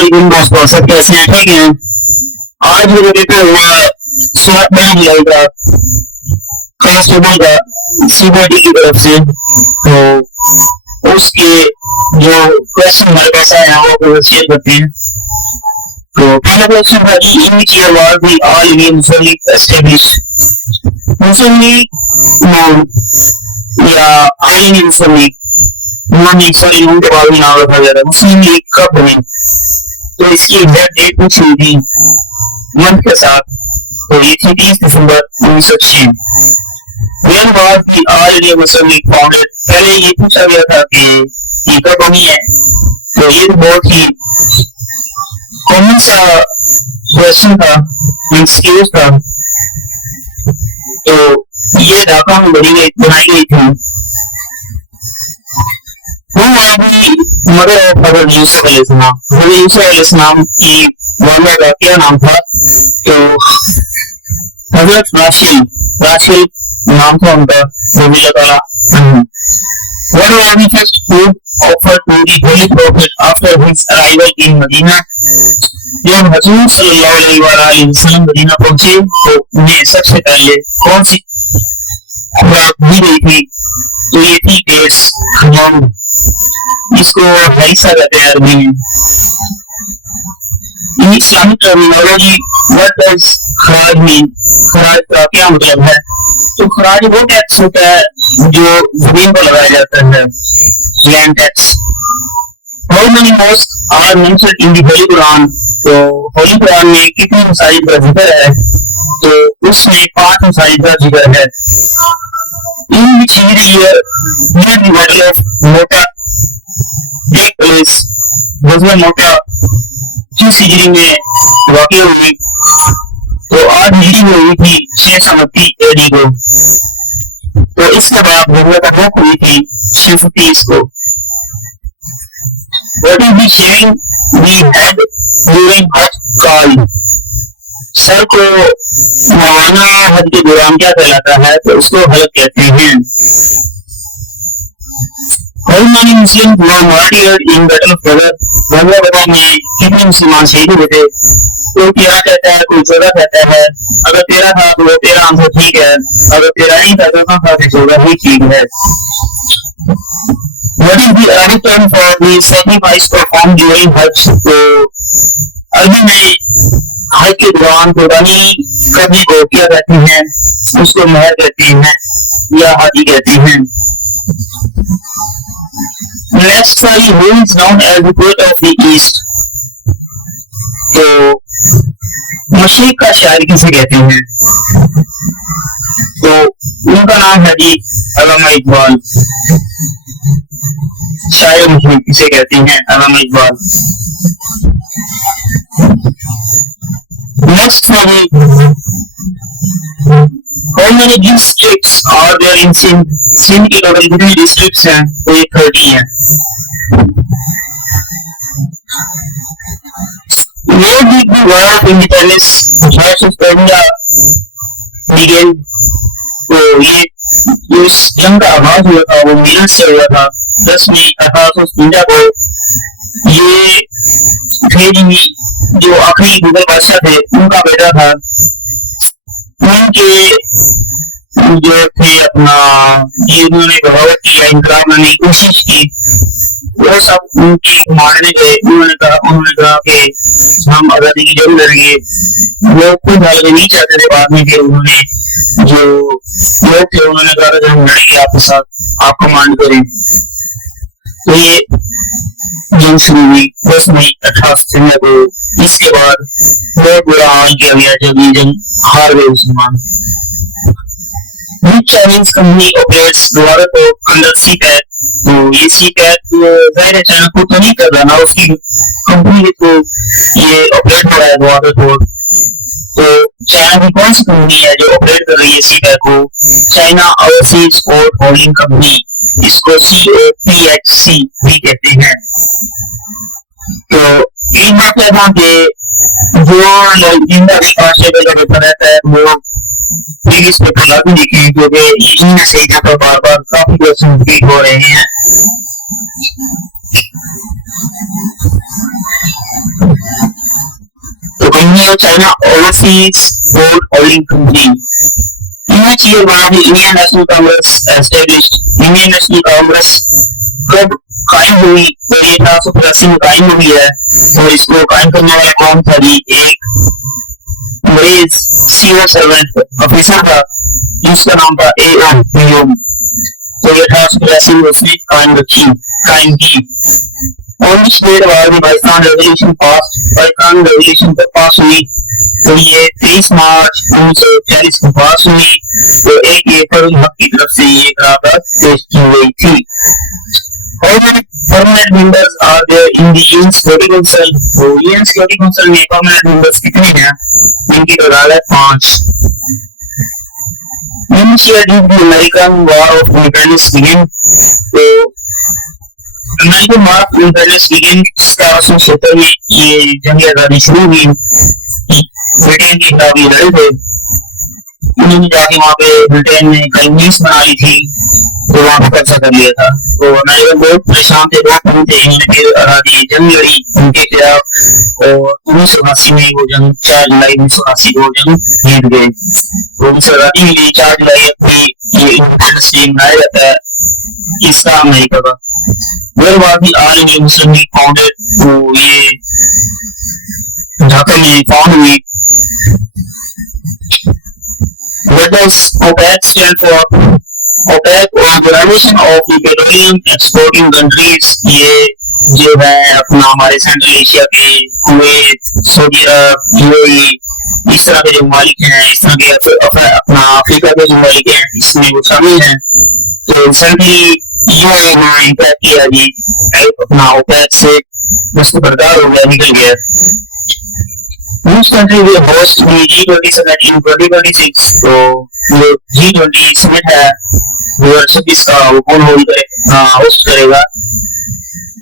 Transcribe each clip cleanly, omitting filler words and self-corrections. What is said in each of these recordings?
वालेकुम दोस्तों, सब कैसे हैं? ठीक हैं। आज मेरे बेटे हुआ स्मार्ट बैंड लाएगा कांस्टेबल का सीबीआईडी की तरफ से। तो उसके जो क्वेश्चन हमारे पास आए हैं वो शेयर करते हैं। तो पहला क्वेश्चन था कि in which year was the All India Muslim League established? Muslim League या all India Muslim League sorry नून के बाद भी नाम रखा गया था। मुस्लिम लीग कब बनी? तो इसकी एग्जैक्ट डेट पूछी हुई थी मंथ के साथ। तो ये थी 30 दिसंबर 1906। When was the All India Muslim League founded? पहले ये पूछा गया था कि ये कब बनी है। तो ये बहुत ही कॉमन सा क्वेश्चन था, एक्सक्यूज था। तो ये ढाका में बनाई गई थी। वो वहाँ भी मदर ऑफ हज़रत यूसुफ अलैहिस्सलाम, हज़रत यूसुफ अलैहिस्सलाम की वालिदा का क्या नाम था? तो हज़रत राशिल नाम था उनका, रज़ी अल्लाह ताला अन्हु। What was the first food offered to the Holy Prophet after his arrival in Medina? जब हजूर सल्लल्लाहु अलैहि वसल्लम मदीना पहुंचे तो उन्हें सबसे पहले कौन सी खुराक दी गई थी? तो ये थी डेट्स, खजूर। इसको हरीसा कहते हैं अरबी में। In Islamic terminology what does खराज मीन? खराज का क्या मतलब है? तो खराज वो टैक्स होता है जो जमीन पर लगाया जाता है, land tax. How many mosque are mentioned in the holy Quran? तो होली कुरान में कितनी मसाजिद का जिक्र है? तो उसमें 5 मसाजिद का जिक्र है। In which year the battle of Mutah take place? गज़वा मोटा किस हिजरी में वाक़या हुई? तो 8 हिजरी में हुई थी, 629 एडी को। तो इसके बाद गज़वा तबूक हुई थी 630 को। What is the shaving we had during Hajj called? Sir को नवाना हज के दौरान क्या कहलाता है? तो उसको हलक कहते हैं। How many Muslims were martyred in Battle of Badr? गज़वा बदर में कितने मुसलमान शहीद हुए थे? कोई 13 कहता है, कोई 14 कहता है। अगर 13 था तो वो 13 आंसर ठीक है, अगर 13 नहीं था तो 14 ही ठीक है। What is the Arabic term for the sacrifice performed during Hajj? तो अरबी में हज के दौरान कुर्बानी करने को क्या कहते हैं? उसको महर कहते हैं या हाजी कहते हैं। नेक्स्ट सारी who is known as the poet of the East? तो मशरिक का शायर किसे कहते हैं? तो उनका नाम है जी अल्लामा इकबाल। शायर मशरिक किसे कहते हैं? अल्लामा इकबाल। नेक्स्ट है how many districts are there in Sindh? Sindh के टोटल कितने डिस्ट्रिक्ट्स हैं? तो ये 30 हैं। Where did the war of independence versus India begin? तो ये इस जंग का आगाज हुआ था वो मीरठ से हुआ था 10 मई 1853 को। ये थे जो आखिरी मुगल बादशाह थे उनका बेटा था। उनके जो थे अपना ये उन्होंने बगावत किया, इनकलाब करने की कोशिश की, वो सब उनके मारने गए। उन्होंने कहा कि हम आजादी की जंग लड़ेंगे। वो खुद आगे नहीं चाहते थे। बाद में फिर उन्होंने जो लोग थे उन्होंने कहा कि हम लड़ेंगे आपके साथ, आप कमांड करें। तो ये जंग शुरू हुई 10 मई 1853 को। इसके बाद बहुत बुरा हाल किया गया जब ये जंग हार गए मुसलमान। Which Chinese company operates दोबारा तो अंडर सी पैक? तो ये सी पैक जाहिर है चाइना को तो नहीं कर रहा ना, उसकी कंपनी के तो ये ऑपरेट हो रहा है दोबारा तो चाइना की कौन सी कंपनी है जो ऑपरेट कर रही है सी पैक को? China overseas port holding company, इसको COPHC भी कहते हैं। तो एक बात है था कि जो जिनका कांस्टेबल का पेपर रहता है वो प्रीवियस पेपर लागू लिखे, क्योंकि इनमें से यहाँ पर बार बार काफी क्वेश्चन रिपीट हो रहे हैं। China Overseas Board Holding Company. In which year was the Indian National Congress established? Indian National Congress कब कायम हुई? तो ये 1883 में कायम हुई है। तो इसको कायम करने वाला कौन था जी? एक अंग्रेज सिविल सर्वेंट ऑफिसर था जिसका नाम था A.O. तो ये 1883 में उसने कायम की। On which date was the Pakistan Revolution passed? Pakistan revolution कब पास हुई? तो ये 23 मार्च 1940 को पास हुई। तो 1 अप्रैल हक की तरफ से ये करार पेश की गई थी। How many permanent members are there in the UN Security Council? तो UN Security Council में permanent members कितने हैं? इनकी तादाद है 5। When did the American War of Independence begin? तो American war of independence begin 1770 में ये जंग आजादी शुरू हुई। ब्रिटेन के खिलाफ ये लड़े थे। उन्होंने जाके वहाँ पे ब्रिटेन ने कॉलोनीज बना ली थी, तो वहाँ पे कब्जा कर लिया था। तो अमेरिकन बहुत परेशान थे, बहुत कम थे। इन्होंने फिर आजादी जंग लड़ी उनके खिलाफ और 1980 में वो जंग 4 जुलाई 1980 को जंग जीत गए। तो उनसे आजादी मिली। 4 जुलाई अपनी ये इंडिपेंडेंस डे मनाया जाता है इसका अमेरिका का। Where was the All India Muslim League founded? तो ये ढाका में फाउंड हुई। What does OPEC stand for? OPEC Organization of the Petroleum Exporting Countries। ये जो है अपना हमारे सेंट्रल एशिया के कुवैत, सऊदी अरब, यूएई इस तरह के जो मालिक हैं, इस तरह के अपना अफ्रीका के जो मालिक हैं इसमें वो शामिल हैं। तो रिसेंटली यूएई ने इम्पैक्ट किया जी अपना ओपेक से उसको बर्दार हो गया, निकल गया। Which country will host the G20 summit in 2026? तो जो G20 summit है 2026 का वो कौन होस्ट करेगा?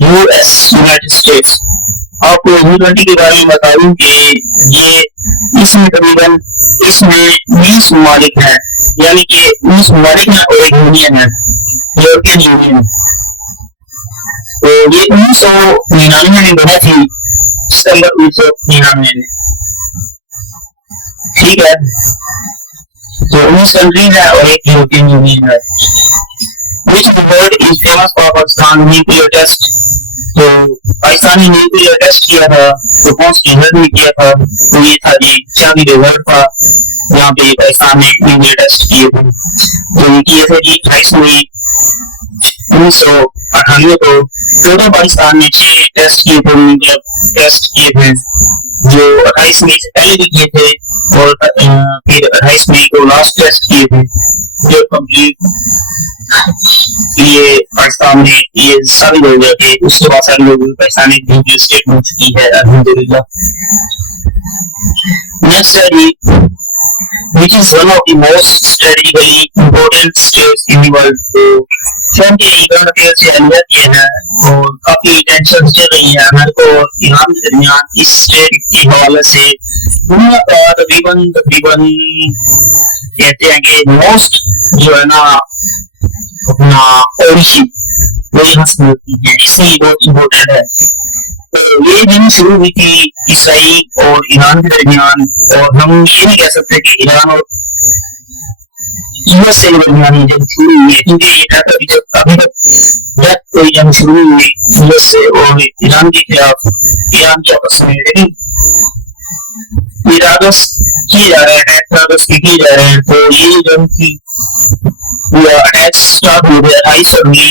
US, United states. आपको G20 के बारे में बता दूं कि ये इसमें तकरीबन इसमें 20 ममालिक हैं, यानी कि 20 ममालिक हैं और एक यूनियन है, यूरोपियन यूनियन। तो ये 1999 में बना थी, सितंबर 1999 में, ठीक है। तो 19 कंट्रीज है और एक यूरोपियन यूनियन है। Which world is famous for Pakistan nuclear test? तो पाकिस्तान ने न्यूक्लियर टेस्ट किया था, तो कौन सी जगह में किया था? तो ये था जी शादी डेजर्ट था, जहाँ पे पाकिस्तान ने न्यूक्लियर टेस्ट किए थे। तो ये किए थे जी 28 मई 1998 को। टोटल पाकिस्तान ने 6 टेस्ट किए थे, न्यूक्लियर टेस्ट किए थे, जो 28 मई से पहले भी किए थे और फिर 28 मई को लास्ट टेस्ट किए थे, जो कंप्लीट ये पाकिस्तान में ये साबित हो गया कि उसके बाद सारे लोग पाकिस्तान एक न्यूक्लियर स्टेट बन चुकी है, अल्हम्दुलिल्लाह। नेक्स्ट है जी, which is one of the most strategically important states in the world? तो ट्रम्प के करंट अफेयर से अलग किया है और काफी टेंशन चल रही है अमेरिका और ईरान के दरमियान इस स्टेट के हवाले से। दुनिया का तकरीबन कहते हैं कि मोस्ट जो है ना अपना ओरिजिन वो यहाँ से मिलती है, इसलिए बहुत इम्पोर्टेंट है। तो ये जंग शुरू हुई थी इसराइल और ईरान के दरमियान, और हम ये नहीं कह सकते कि ईरान और यूएस के दरमियान ये जंग शुरू हुई है, क्योंकि ये अभी तक जब कोई जंग शुरू हुई यूएस से और ईरान के खिलाफ ईरान के आपस में, लेकिन इरादस किए जा रहे हैं, अटैक किए जा रहे हैं। तो ये जंग की अटैक स्टार्ट हो गया 28 फरवरी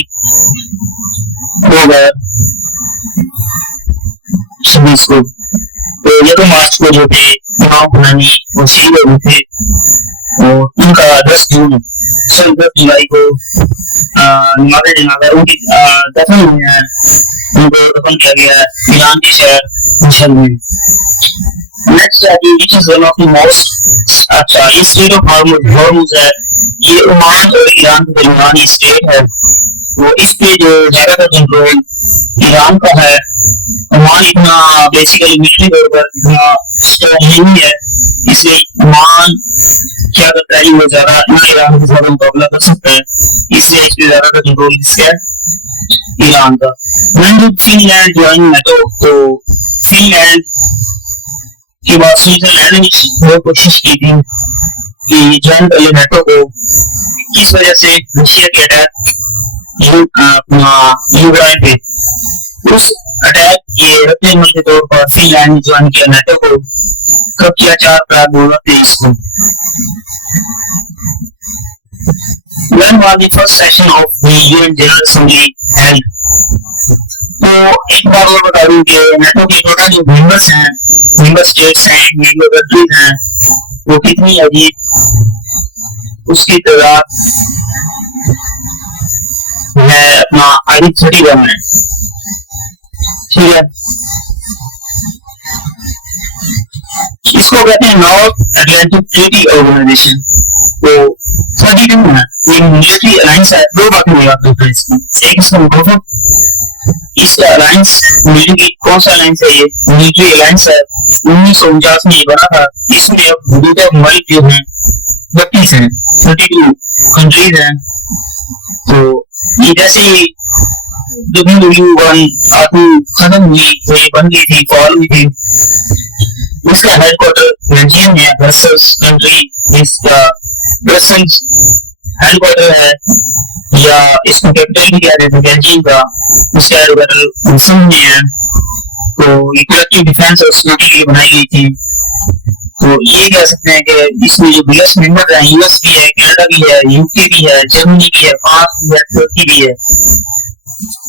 2026 को। तो ये तो मार्च को जो थे इमाम खुमैनी वो शहीद हो गए थे और उनका 10 जुलाई को नमाज़ जनाज़ा उनकी दफन हुई है, उनको दफन किया गया ईरान के शहर मशहद में। नेक्स्ट है which is one of the most अच्छा ये स्टेट ऑफ हॉर्मुज है, ये ओमान और ईरान के दरमियान ये स्टेट है। वो इस पे जो ज्यादातर कंट्रोल ईरान का है। ओमान इतना बेसिकली मिलिट्री तौर पर इतना स्ट्रॉन्ग नहीं है, इसलिए ओमान क्या करता है वो ज्यादा ना ईरान के साथ मुकाबला कर सकता है, इसलिए इस पे ज्यादातर कंट्रोल किसका है? ईरान का। When did Finland join NATO? तो फिनलैंड के बाद स्विट्जरलैंड ने बहुत कोशिश की थी कि ज्वाइन कर ले नेटो को। इस वजह से रशिया के अटैक अपना यूक्रेन पे, उस अटैक के रद्द के तौर पर फिनलैंड ने ज्वाइन किया नेटो को। कब किया? 4 अप्रैल 2023 को। When was the first session of the UN General Assembly held? तो एक बार और बता दूं कि नेटो के टोटल जो मेंबर्स हैं, मेंबर स्टेट्स हैं, मेंबर कंट्रीज हैं, वो कितनी है जी? उसकी तादाद है अपना आई 31 है। ठीक है, इसको कहते हैं नॉर्थ अटलांटिक ट्रीटी ऑर्गेनाइजेशन। तो 32 है, ये मिलिट्री अलायंस है। दो बातें याद रखना है इसकी, एक इसका मतलब इसका अलायंस मिलिट्री, कौन सा अलायंस है? ये मिलिट्री अलायंस है, 1949 में ये बना था। इसमें अब मौजूदा ममालिक जो हैं 32 हैं, 32 कंट्रीज हैं। तो ये जैसे ही WW1 खत्म हुई तो ये बन गई थी, फॉल हुई थी। इसका हेडक्वार्टर बेल्जियम में, ब्रसेल्स कंट्री इसका ब्रसेल्स हेडक्वार्टर है, या इसको कैपिटल भी कह रहे थे बेल्जियम का। उसका हेडक्वार्टर ब्रसेल्स में है। तो ये कलेक्टिव डिफेंस और सिक्योरिटी के लिए बनाई गई थी। तो ये कह सकते हैं कि इसमें जो बिगेस्ट मेंबर है, यूएस भी है, कनाडा भी है, यूके भी है, जर्मनी भी है, फ्रांस भी है, तुर्की भी है।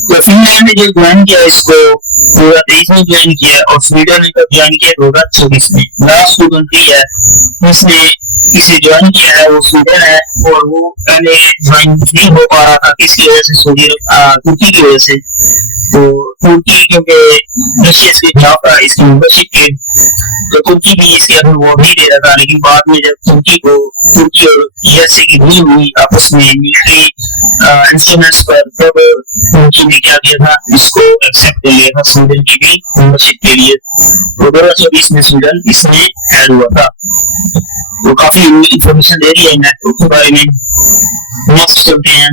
तो फिनलैंड ने जो ज्वाइन किया इसको 2023 में ज्वाइन किया, और स्वीडन ने ज्वाइन किया 2024 में। लास्ट 2 कंट्री है इसने इसे ज्वाइन किया है, वो स्वीडन है, और वो पहले ज्वाइन नहीं हो पा रहा था। किसकी वजह से? तुर्की की वजह से। तो तुर्की क्योंकि रशिया के खिलाफ था इसकी मेंबरशिप के, तो तुर्की भी इसके अंदर वो नहीं दे रहा था। लेकिन बाद में जब तुर्की और यूएसए की डील हुई आपस में मिलिट्री इंस्ट्रूमेंट्स पर, तब तुर्की ने क्या किया था? इसको एक्सेप्ट कर लिया था स्वीडन की भी मेंबरशिप के लिए। तो 2024 में स्वीडन इसमें ऐड हुआ था। तो काफी इंफॉर्मेशन दे रही है नेटवर्क के बारे में। नेक्स्ट चलते हैं।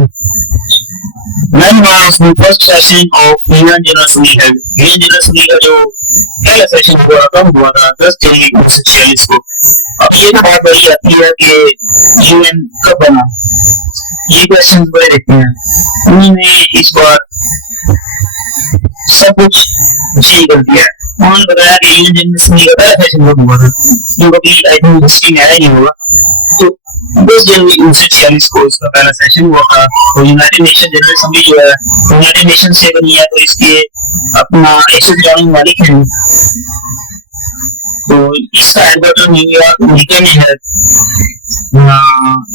When was the first session of UN General Assembly held? UN General Assembly का जो पहला सेशन हुआ कब हुआ था? 10 जनवरी 1946 को। अब ये बात बड़ी आती है कि यूएन कब बना, ये क्वेश्चन बड़े देखते हैं। उन्होंने इस बार सब कुछ सही कर दिया। उन्होंने बताया कि यूएन जनरल असेंबली का पहला सेशन कब हुआ था, जो कभी आई थिंक हिस्ट्री में आया नहीं होगा। तो 10 जनवरी 1946 को इसका पहला सेशन हुआ था। और यूनाइटेड नेशन जनरल असेंबली जो है यूनाइटेड नेशन से बनी है, तो इसके अपना 193 ममालिक हैं। तो इसका हेडक्वार्टर न्यूयॉर्क अमेरिका में है।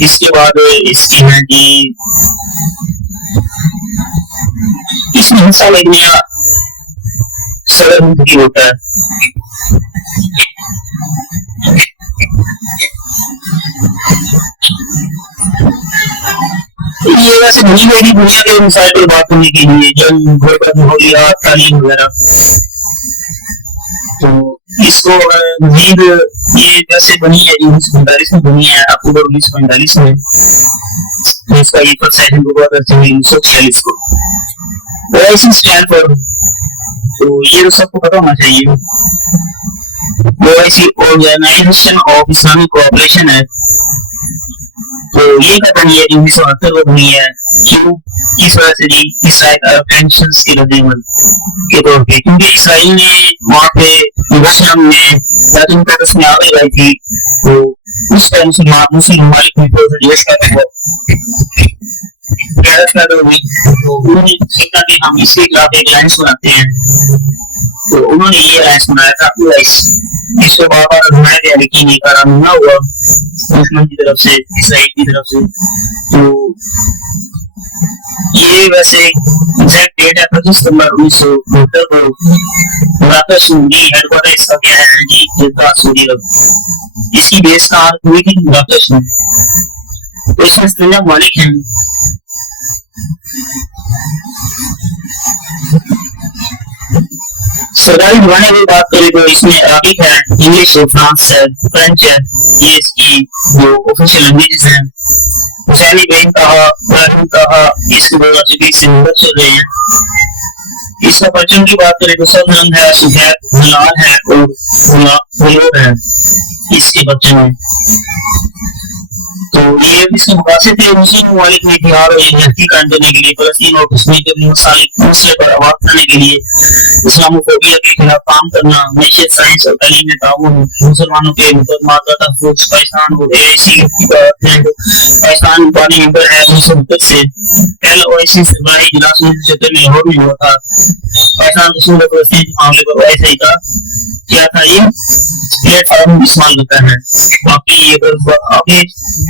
इसके बाद इसकी है कि इसमें हिस्सा लेने का सदर मंत्री होता है। ये वैसे बनी हुई दुनिया के मसाइल पर बात करने के लिए, जंग, गुर्बत हो गया, तालीम वगैरह। तो इसको मजीद ये वैसे बनी है 1945 में बनी है, अक्टूबर 1945 में। तो इसका ये फर्स्ट सेशन हुआ था 1946 को। OIC स्टैंड पर, तो ये तो सबको पता होना चाहिए। OIC organization of Islamic cooperation है। तो ये कब बनी है? 1978 को बनी है। क्यों? किस वजह से जी? इसराइल अरब टेंशंस के रद्द-ए-अमल के तौर पे, क्योंकि इसराइल ने वहाँ पे यरूशलेम में बैतुल मुक़द्दस में आग लगाई थी। तो उस टाइम से मुस्लिम ममालिक में देश का तो उन्होंने सोचा कि हम इसके खिलाफ एक अलायंस बनाते हैं। तो उन्होंने ये अलायंस बनाया था OIC। इसको बार-बार बनाया गया लेकिन ये कामयाब ना हुआ दुश्मन की तरफ से, इसराइल की तरफ से। तो ये वैसे एग्जैक्ट डेट है 25 सितंबर 1972 को। मराकश में हेडक्वार्टर इसका क्या है जी? जद्दा, सऊदी अरब। इसकी बेस कहाँ हुई थी? मराकश में। तो इसमें 13 ममालिक हैं। सरकारी जबानें की बात करें तो इसमें अरबिक है, इंग्लिश है, फ्रांस है, फ्रेंच है। ये इसकी जो ऑफिशियल लैंग्वेजेस हैं। हुसैनी बैंक कहा, इसके 2024 से मेंबर चल रहे हैं। इसका परचम की बात करें तो सब रंग है, सफेद, लाल है और गुलाब है इसके परचम में। तो ये इसके मुकासद थे मुस्लिम ममालिक में इतिहाद और यहूदी कायम करने के लिए, फलस्तीन और कश्मीर के मसले पर आवाज उठाने के लिए, इस्लामोफोबिया के खिलाफ काम करना, मैशत, साइंस और तालीम में ताउन, मुसलमानों के मुकदमात का तहफ़्फ़ुज़, पाकिस्तान और AIC पाकिस्तान पानी मेंबर है 1970 से। LOIC सरबराही इजलास 1976 में लाहौर में हुआ था। पाकिस्तान रसूल फलस्तीन के मामले पर OIC का क्या था, ये प्लेटफॉर्म इस्तेमाल करता है। बाकी ये आगे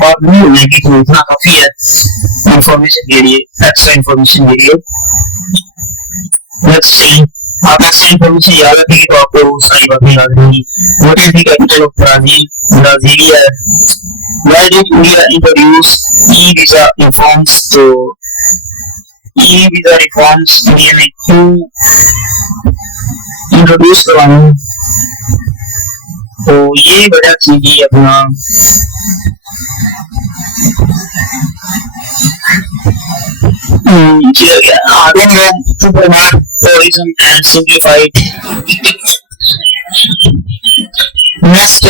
बात नहीं होने की, तो इतना काफी है इंफॉर्मेशन के लिए, एक्स्ट्रा इंफॉर्मेशन के लिए। नेक्स्ट आप एक्स्ट्रा इंफॉर्मेशन याद रखेंगे तो आपको सारी बातें याद रहेंगी। What is the capital of Brazil? Brasilia. Why did India introduce e visa reforms? तो ई वीजा रिफॉर्म्स इंडिया ने क्यों इंट्रोड्यूस करवाया? तो ये वजह थी अपना आगे में to promote tourism and simplified. Next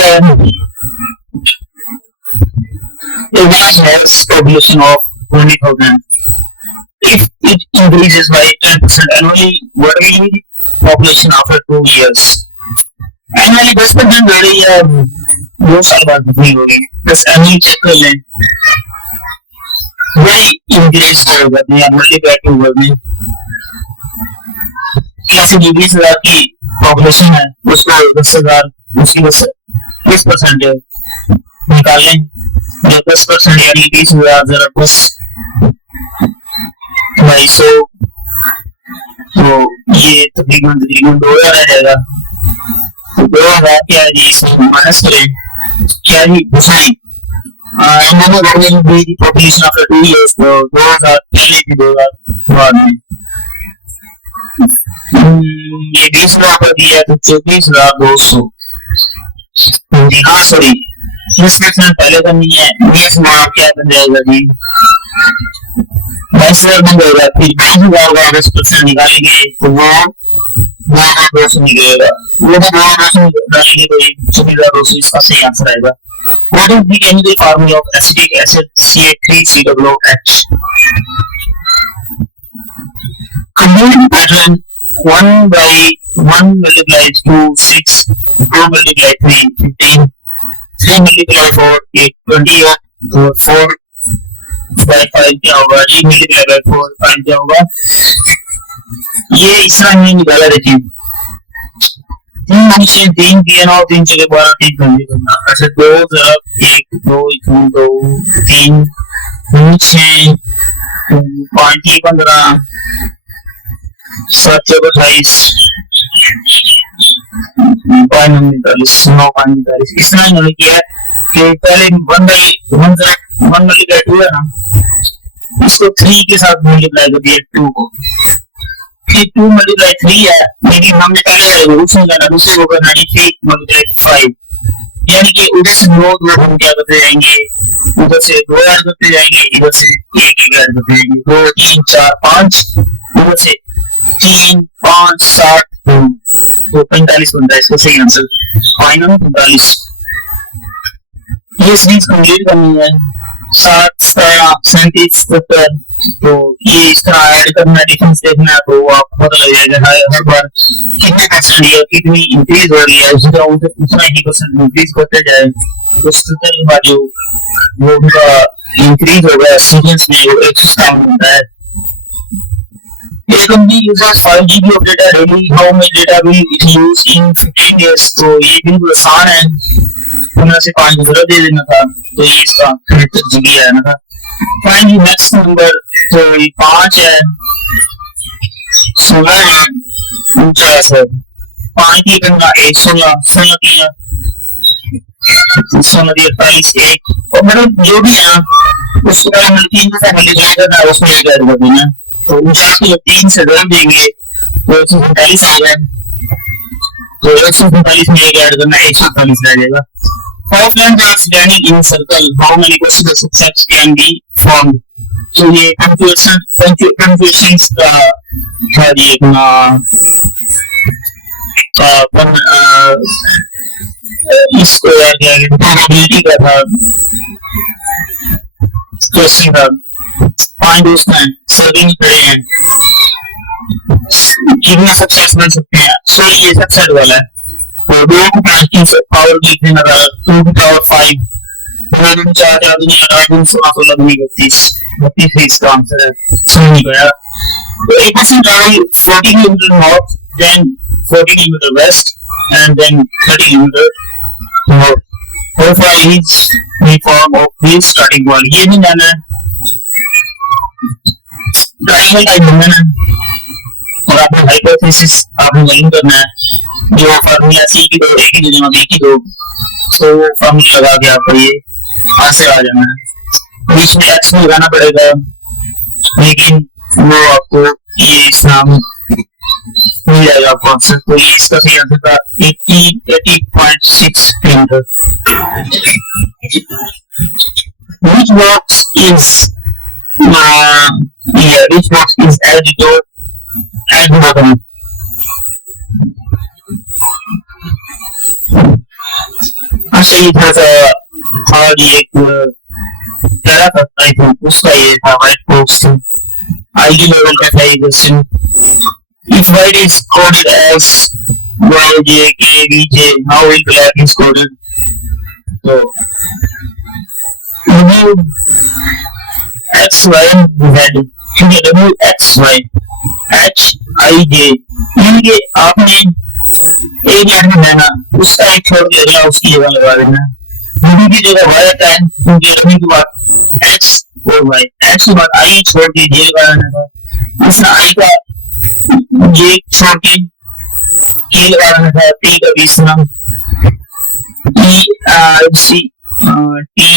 Iran has population of 20,000. If it increases by 10% annually, what will be the population after 2 years? Annually 10% आ रही है, 2 साल बाद कितनी होगी? बस annually चेक कर लें, वही इंक्रीज होगा नहीं, मल्टीप्लाई टू होगा। जैसे 20,000 की पॉपुलेशन है, उसको 10,000 उसकी 20% निकाल लें, 10% यानी 20,000 जरा प्लस 250, तो ये तकरीबन 2,000 आ जाएगा। तो 2,000 क्या है, इसमें माइनस करें, क्या ही घुसाई population after 2 years, तो 2,000 पहले भी 2,000 बाद में, ये 20,000 पर दिया तो 24,200। हाँ सॉरी, इसमें पहले तो नहीं है, क्या बन जाएगा जी, 22,000 बन जाएगा। फिर 22,000 का 10% निकालेंगे तो वो 2,200 निकलेगा, वो 2,200 निकालेंगे तो 24,200 इसका सही आंसर आएगा। What is the chemical formula of acetic acid CH3COOH? Complete pattern 1/1 multiplied 2 6, 2 multiplied 3 15, 3 multiplied 4 8 20, और 4 by 5 क्या होगा, 3 multiplied by 4 5 क्या होगा, ये इस तरह नहीं निकाला। देखिए 3 दिए ना, 3 चले 12 3 करना, ऐसे 2 जरा 1 2 2 3 6 5 15 7 28 5 49 9 45। इस तरह इन्होंने किया कि पहले 1 मल्टीप्लाई 2 है ना, इसको 3 के साथ मल्टीप्लाई कर दिया 2 को, फिर 2 मल्टीप्लाई 3 है, लेकिन हमने पहले दूसरे को करना है 3 मल्टीप्लाई 5, यानी कि उधर से 2 हम क्या करते जाएंगे, उधर से 2 ऐड करते जाएंगे, इधर से 1 ऐड करते जाएंगे, 2 3 4 5, उधर से 3 5 7 तो 45 बनता है इसका सही आंसर, फाइनल 45। ये सीरीज कंप्लीट करनी है 7 37 70, तो ये इस तरह ऐड करना, डिफरेंस देखना है, तो आपको पता लग जाएगा हर बार कितने परसेंट या कितनी इंक्रीज हो रही है, उसी तरह उनसे पूछना 80% इंक्रीज करते जाए तो 70 का जो वो उनका इंक्रीज होगा सीक्वेंस में, वो 157 बनता है। A company uses 5 GB of data daily. How much data will it use in 15 years? तो ये बिल्कुल आसान है, 15 से 5 जरा दे देना था, तो ये इसका 73 GB है ना। फाइनली नेक्स्ट नंबर, तो ये 5 है, 16 है, 49 है, 5 की गणना 1 16 16 की 48 1, और मतलब जो भी है उसको पहले 3 के साथ मल्टीप्लाई करना है, उसमें 1 ऐड कर देना, तो 49 को 3 से जोड़ देंगे तो 147 आएगा, तो 147 में 1 ऐड करना 148 आ जाएगा। How plants are standing in a circle, how many possible subsets can be formed? तो ये कंफ्यूजन का और ये अपना अपन इसको यार क्या प्रोबेबिलिटी का था क्वेश्चन था, पांच दोस्त हैं, सभी में खड़े हैं, कितने सक्सेस बन सकते हैं। सॉरी ये सक्सेस वाला है, तो दो की पावर लिखने लगा, 2 की पावर 5, दो चार चार दुनिया 8 दिन 16 16 दुनिया 32 है इसका आंसर है। समझ नहीं गया। तो एक person travel 40 kilometre north, then 40 kilometre west and then 30 kilometre. तो how far is the form of this starting point, ये नहीं जाना है, ट्रायंगल टाइप ढूंढना है और आपने हाइपोथेसिस आपने मालूम करना है, जो फार्मूला सी की दो ए की जगह बी की दो, तो वो फार्मूला लगा के आपको ये आंसर आ जाना है। बीच में एक्स लगाना पड़ेगा, लेकिन वो आपको ये नाम मिल जाएगा आपको आंसर। तो ये इसका सही आंसर था 80.6 kilometre. Which box is which box is at the bottom? अच्छा ये थोड़ा सा हार्ड, ये क्या था आई थिंक उसका ये था व्हाइट बॉक्स, आईडी लेवल का था ये question. If white is coded as Y, J, K, V, J, how will black is coded? So W X Y Z, ठीक है, W X Y H I J, ये आपने एक line में लेना, उसका एक छोड़ के अगला उसकी जगह लगा देना। W की जगह Y आता है क्योंकि W के बाद X और Y, X के बाद I छोड़ के J लगा देना था। इसमें I का ये छोड़ के के लगाना था, टी का बीच में टी सी टी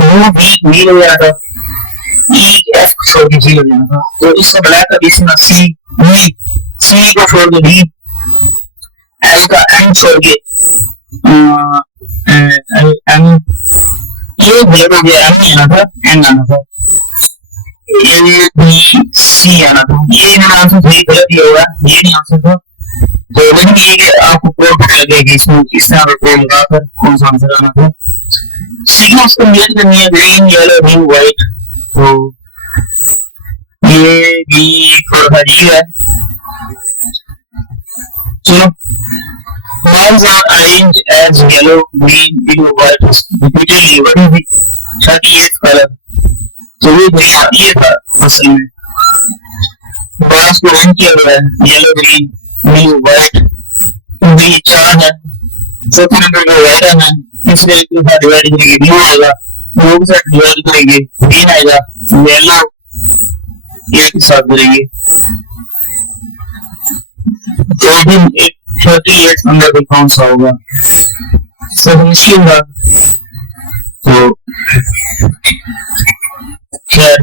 वो भी लग जाना था, ई एफ छोड़ के जी लग जाना था। तो इसका ब्लैक का बीच में सी बी, सी को छोड़ के बी, एल का एम छोड़ के एम, ये ब्लैक हो गया, एम आना था, एन आना था, ए बी सी आना था। ये आंसर सही गलत ही होगा, ये नहीं आंसर था। तो लेकिन ये कि आपको कोड पता लगेगा इसमें किस तरह का कोड लगाकर कौन सा आंसर आना था। सिग्नल्स को मिलान करनी है, ग्रीन येलो ब्लू व्हाइट, तो ये भी थोड़ा सा अजीब है। चलो balls are arranged as yellow, green, blue, white repeatedly. What is the 38th color? तो ये था असल में बांस को रंग किया गया है येलो ग्रीन ब्लू व्हाइट, क्योंकि ये चार है, चौथे नंबर पे वाइट है, तीसरे के साथ डिवाइड करेंगे ब्लू आएगा, ब्लू के साथ डिवाइड करेंगे ग्रीन आएगा, येलो ये के साथ करेंगे। तो दिन 38 नंबर पे कौन सा होगा, सब मुश्किल था। तो खैर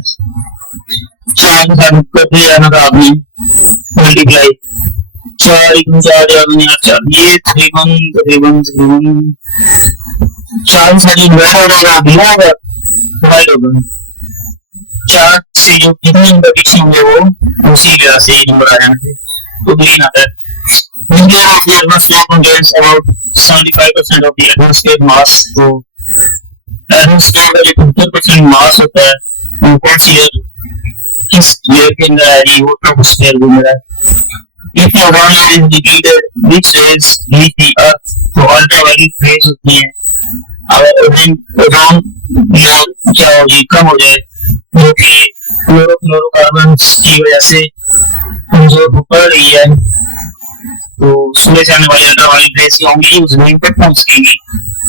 चार के साथ करते जाना था आपने मल्टीप्लाई, 4 1 4 4, ये तकरीबन तकरीबन तकरीबन 4 से डिवाइड हो जाएगा, बिना डिवाइड होगा 4 से जो कितने नंबर पीछे होंगे वो उसी वजह से नंबर आ जाना है। तो ग्रीन आता है। Nuclear of the atmosphere contains about 75% of the atmosphere mass. तो atmosphere का जो 70% मास होता है वो कौन सी किस लेयर के अंदर आ रही है, वो ट्रोपोस्फीयर घूम रहा है। If the environment is depleted, which rays reach the earth? तो अल्ट्रावायलेट रेज होती हैं। अगर ओजोन लेयर क्या होगी, कम हो जाए, जो कि क्लोरोफ्लोरोकार्बन की वजह से कमजोर हो पड़ रही है, तो सूर्य से आने वाली अल्ट्रावायलेट रेज क्या होंगी, उस जमीन पर पहुंच गई।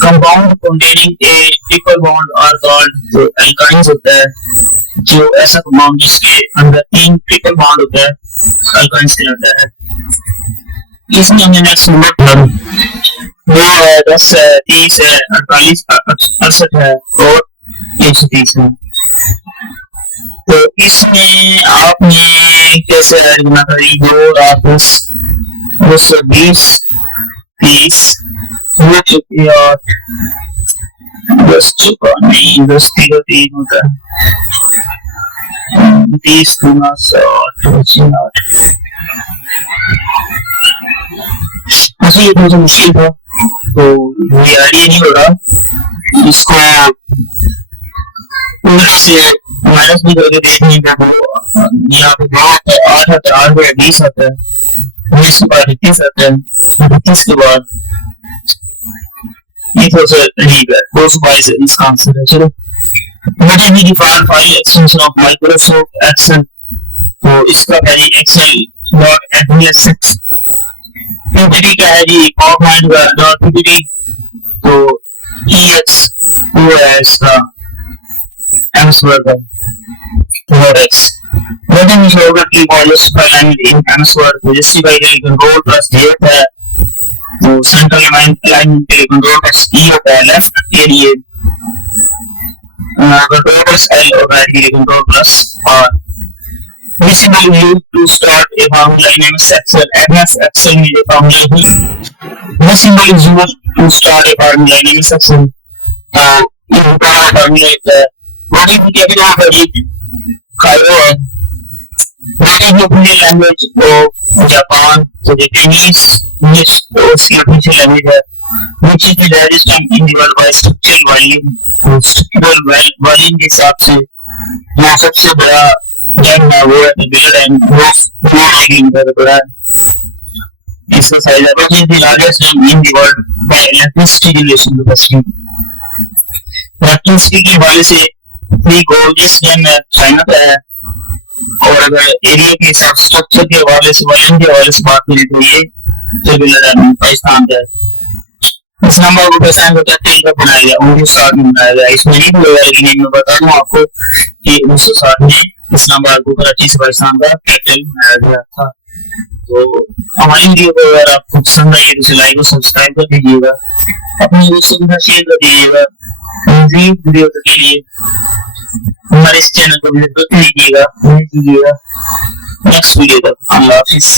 Compound containing a triple bond are called, तो अल्काइंस होता है जो ऐसा कंपाउंड जिसके अंदर 3 ट्रिपल बॉन्ड होता है, अल्काइंस कहलाता है। इसमें हमने नेक्स्ट नंबर पर 9 है, 10 है, 30 है, 48 68 है और 130 है। तो इसमें आपने कैसे ऐड करना था, 2 8 10 220 30 हो चुकी है 8 10 चुका नहीं, 10 3 होता है these do not अच्छा ये थोड़ा सा मुश्किल था तो ये आइडिया नहीं हो रहा इसको पूरे से माइनस भी करके देखने का वो यहाँ पे बहुत 8 आता है 8 बाय 20 आता है 20 के बाद 21 आता है 21 के बाद ये थोड़ा सा अजीब है 222 इसका आंसर है चलो मुझे भी define file extension of Microsoft Excel तो इसका है जी एक्सेल डॉट एडमिनिस्ट्रेट पीपीटी का है जी पावरपॉइंट का डॉट पीपीटी तो ईएक्स वो है इसका एमएस वर्ड का dot X button is over keyboard list file in MS Word तो जस्टिफाई का कंट्रोल प्लस ए होता है तो सेंट्रल अलाइनमेंट के लिए कंट्रोल प्लस ई होता है लेफ्ट के लिए कंट्रोल प्लस एल और राइट के लिए control plus R This will be used to start a formula in MS Excel. MS Excel में जो formula है, this symbol is used to start a formula in MS Excel. ये हमारा formula है. What is the capital of Egypt? Cairo है. What is the official language of Japan? So Japanese, which उसकी official language है. Which is the largest country in the world by structural volume? Structural volume के हिसाब से यहाँ सबसे बड़ा जन है वो है बिल्ड एंड वो रेगिंग कर रहा है इसका साइज है which is the largest in the world by electricity generation capacity electricity के हवाले से फ्री गोल्डस जन है चाइना का है और अगर एरिया के हिसाब स्ट्रक्चर के हवाले से वॉल्यूम के हवाले से बात करें तो ये जो बिल्ड है पाकिस्तान का है इस नंबर को पहचान को कैप्टन का बनाया गया 1960 में बनाया गया इसमें नहीं बोला लेकिन मैं बता दूं आपको कि 1960 में इस नंबर को कराची से पाकिस्तान का कैप्टन बनाया गया था तो हमारी वीडियो को अगर आपको पसंद आई तो लाइक और सब्सक्राइब कर दीजिएगा अपने दोस्तों के साथ शेयर कर दीजिएगा मज़ीद वीडियो के लिए हमारे इस चैनल को विजिट कर लीजिएगा नेक्स्ट वीडियो तक अल्लाह हाफिज।